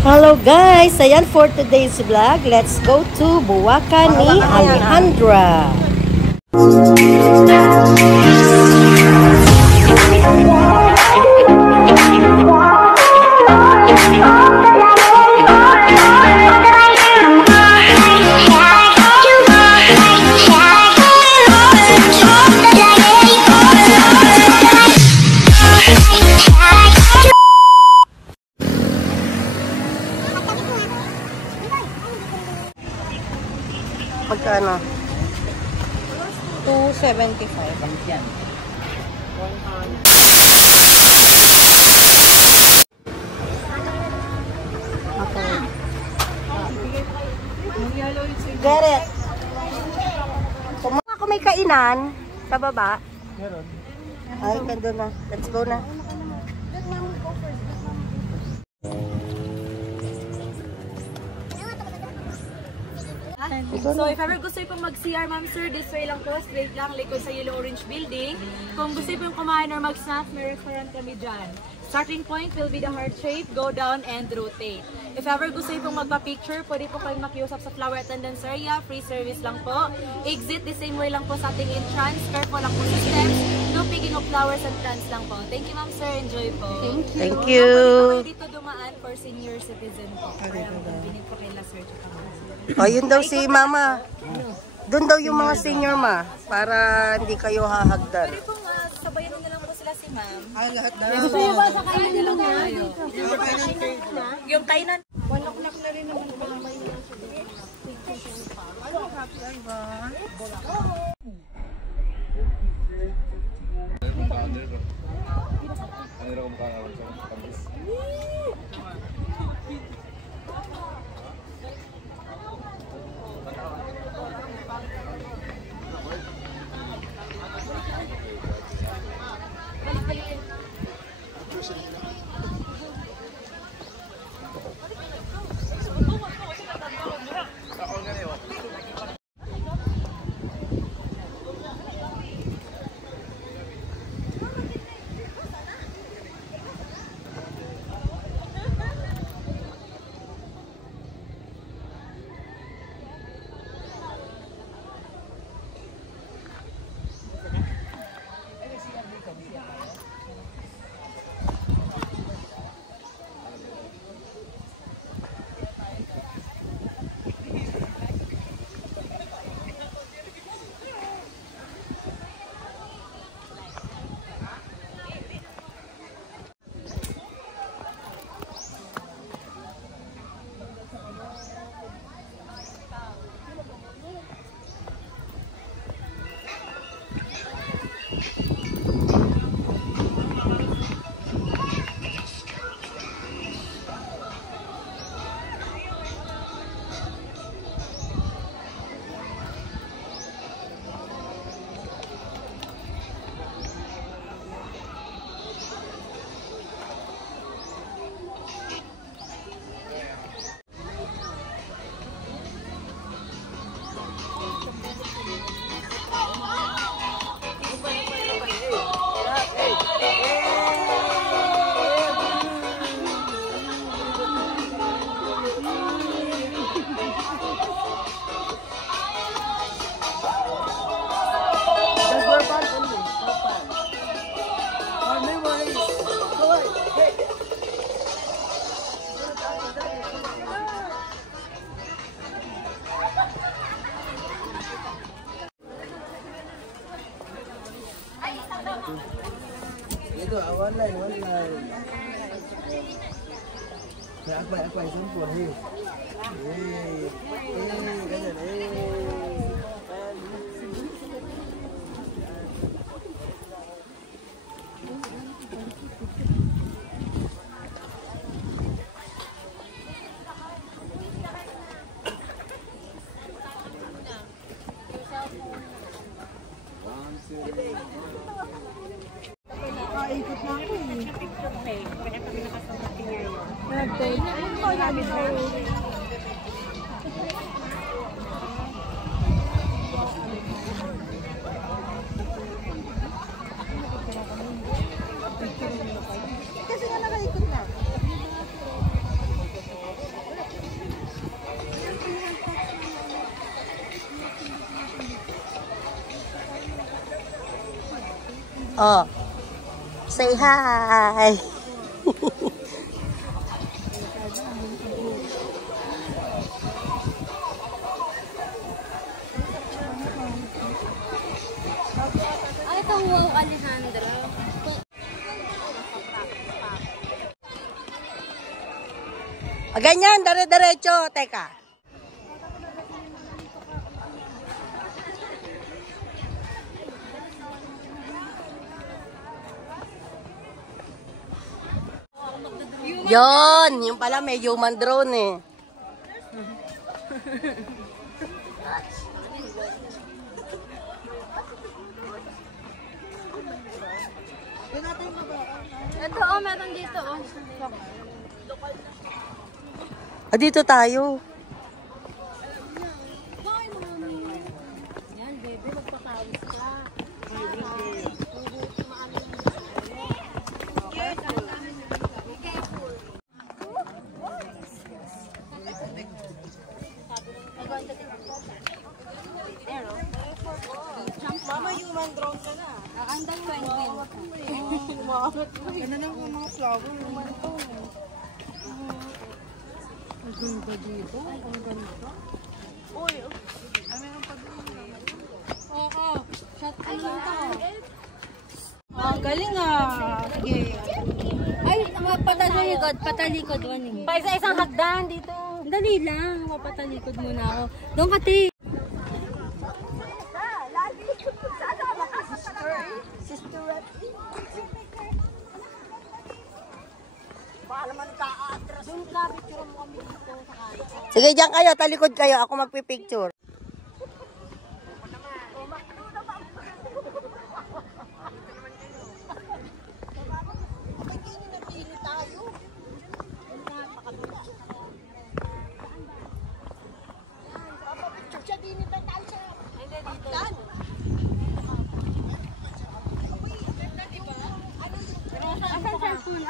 Hello guys! Ayan for today's vlog. Let's go to Buwakan ni Alejandra. Magkano? 275. Yan. 100. Okay. Get it. Kung ako may kainan sa baba. Meron. Ay, kando na. Let's go na. So, if ever gusto yung mag-CR, ma'am sir, this way lang po, straight lang, likod sa Yellow Orange Building. Kung gusto yung kumain or mag-snack, may restaurant kami dyan. Starting point will be the heart shape, go down and rotate. If ever gusto yung magpa-picture, pwede po kayong makiusap sa flower attendance area, free service lang po. Exit the same way lang po sa ating entrance, careful lang po sa steps, no picking of flowers and plants lang po. Thank you ma'am sir, enjoy po. Thank you. Thank you. Pwede dito dumaan for senior citizen po. Parang binig po kay Sir. Oh, yun daw si mama. Doon daw yung mga senior ma. Para hindi kayo hahagdan. Pwede pong sabayan na lang po sila si ma'am. Ay, lahat na. Gusto nyo ba sa kainan lang na? Yung kainan. 1 o'clock na rin naman po. Itu awan lain. Ya apa sempur ni. Ganyan Ikot na ako eh. Kaya kami nakasama niya yun. Kasi nga nakaikot na. Oh. Say hi. Ay, ito, wow, Alejandra. Ganyan, dire-diretso. Teka. Yon, yung pala may human drone eh. Ito, oh, meron dito, oh. Dito tayo. Yan, baby, magpapawis ka. Mama, human drone ka na. Ang dang penguin. Ano lang yung mga flower, human drone. Ang ganda dito. Ang ganda. Uy, meron pa doon. Oo, shot ko lang to. Ang galing ah. Sige. Ay, patalikod, patalikod one eh. Pa isang hagdan dito. Dali lang, mapatalikod muna ako. Doon ka, te. Sige, diyan kayo. Talikod kayo. Ako magpipicture.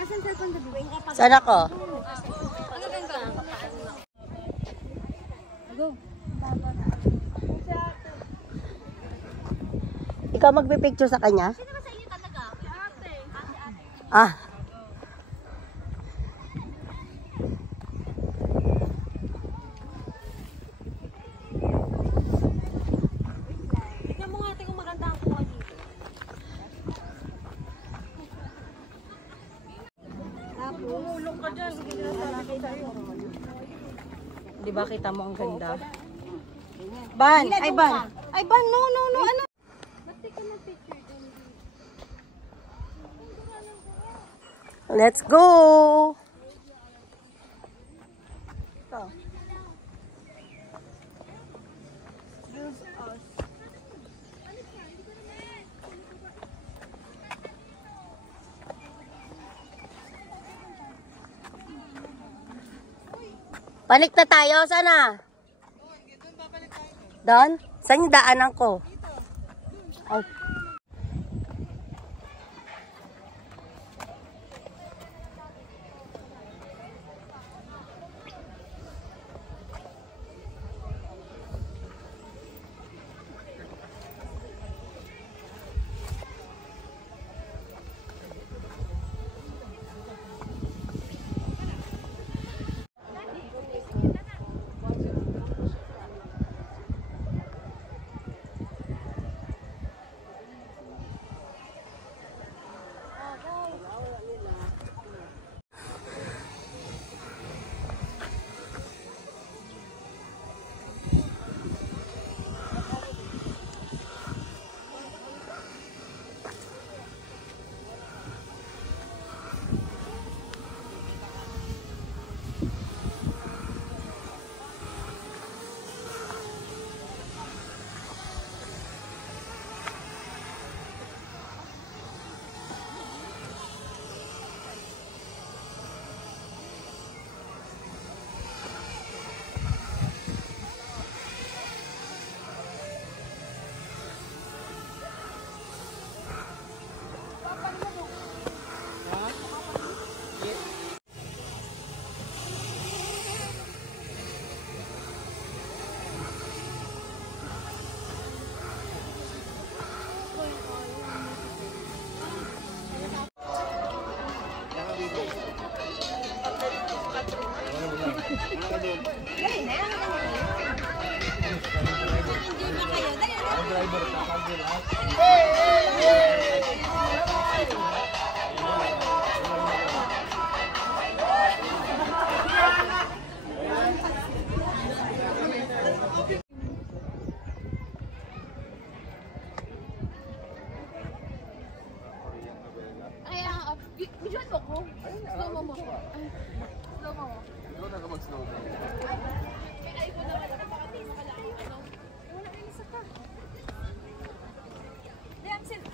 Asan cellphone ka? Saan ako? Ano ganda? Go. Ikaw magpipicture sa kanya? Sino ba sa inyo talaga? Ate. Ah. Tignan mo nga, ate, kung maganda ang kuha dito. Umulong ka dyan. Di ba kita mo ang ganda? Ban! Ay, Ban! Ay, Ban! No, no, no! Ano? Let's go! Ito. Balik na tayo. Sana? Doon? Saan yung daanan ko? Ay.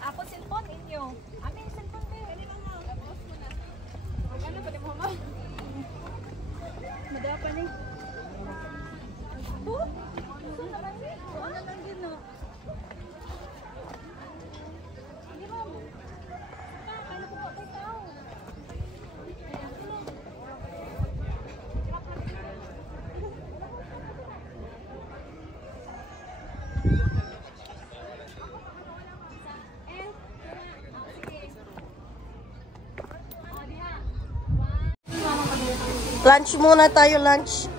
Ako cellphone inyo. Amin cellphone kayo. Tapos mo na. Ano pa ni mo ma? Madapa ni. Oh? Ano lang din no? Hindi mo. Ano ko pa kay tao? Lunch muna tayo, lunch.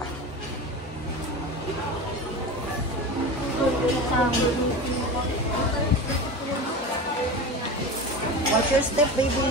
Watch your step, baby.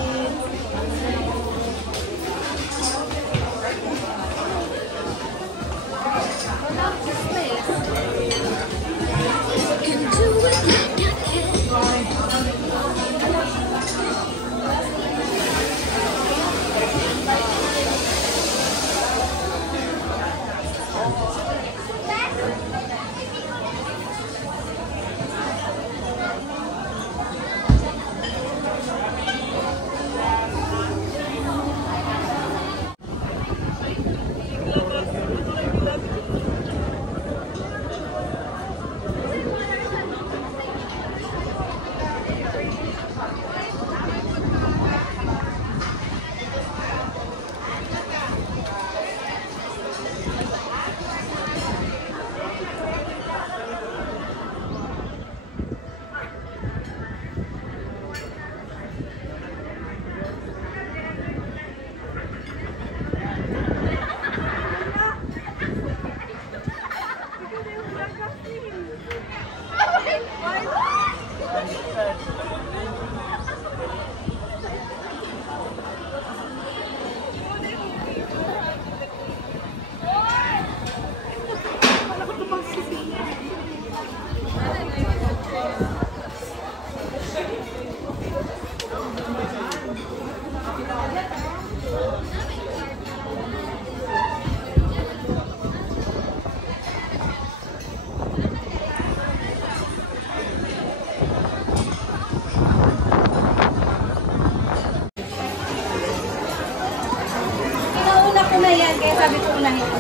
sabi ko unahin ko.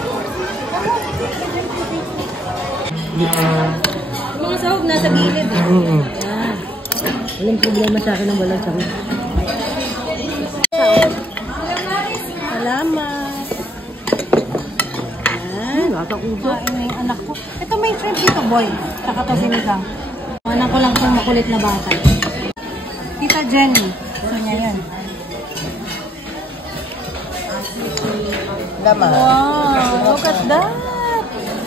Mga sahog nasa gilid eh. Yan. Walang problema sa akin ng walang sahog. Salamat. Yan. Kain na yung anak ko. Ito may shrimp dito, boy. Saka to sinigang. Anak ko lang itong makulit na bata. Tita Jenny. Gusto niya yan. Wow, look at that.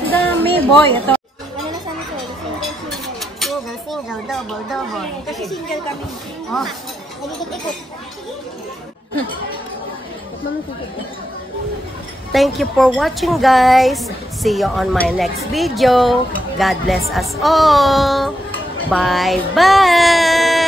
Dami, boy. Ito. Ano na sana ko? Single, double. Kasi single kami. Oh. Nagikit-ikot. Thank you for watching, guys. See you on my next video. God bless us all. Bye-bye.